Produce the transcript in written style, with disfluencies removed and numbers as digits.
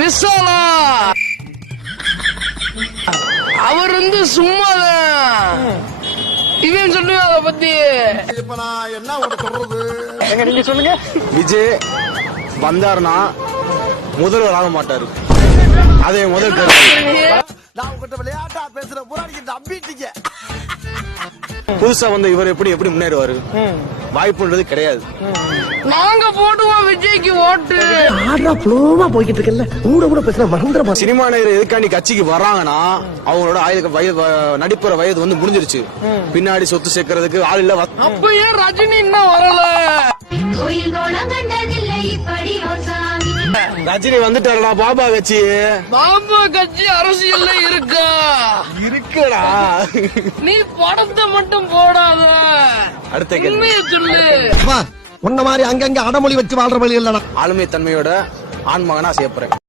விசாலா அவர் சும்மாதான். இவன் சொல்லுங்க அத பத்தி. இப்ப நான் என்ன சொல்றது? எங்க நீங்க சொல்லுங்க. விஜய் வந்தாருன்னா முதல்வர் ஆக மாட்டாரு. அதே முதல் நான் உங்ககிட்ட விளையாட்டா பேசுற போராடிக்கிட்டு அம்பிட்டீங்க. புதுசா வந்து இவர் எப்படி முன்னேறுவாரு? வாய்ப்புன்றது கிடையாது. நாங்க போடுவோம் விஜய்க்கு ஓட்டு. போய்கிட்டு இருக்கல கூட பேசுற மறந்துட. சினிமா நடிகர் எதுக்காண்டி கட்சிக்கு வராங்கன்னா அவங்களோட நடிப்புற வயது வந்து முடிஞ்சிருச்சு. பின்னாடி சொத்து சேர்க்கறதுக்கு ஆள் இல்ல. அப்ப ஏன் ரஜினி இன்னும் வரல? ரஜினி வந்துட்டாருடா பாபா கட்சி. பாபா கட்சி அரசியல்ல இருக்குடா. நீ படத்தை மட்டும் போடாத, அடுத்த உண்மையை சொல்லு. உன்ன மாதிரி அங்கங்க அடமொழி வச்சு வாழ்ற வழி இல்லடா. ஆளுமை தன்மையோட ஆண்மகனா செய்யப்படுறேன்.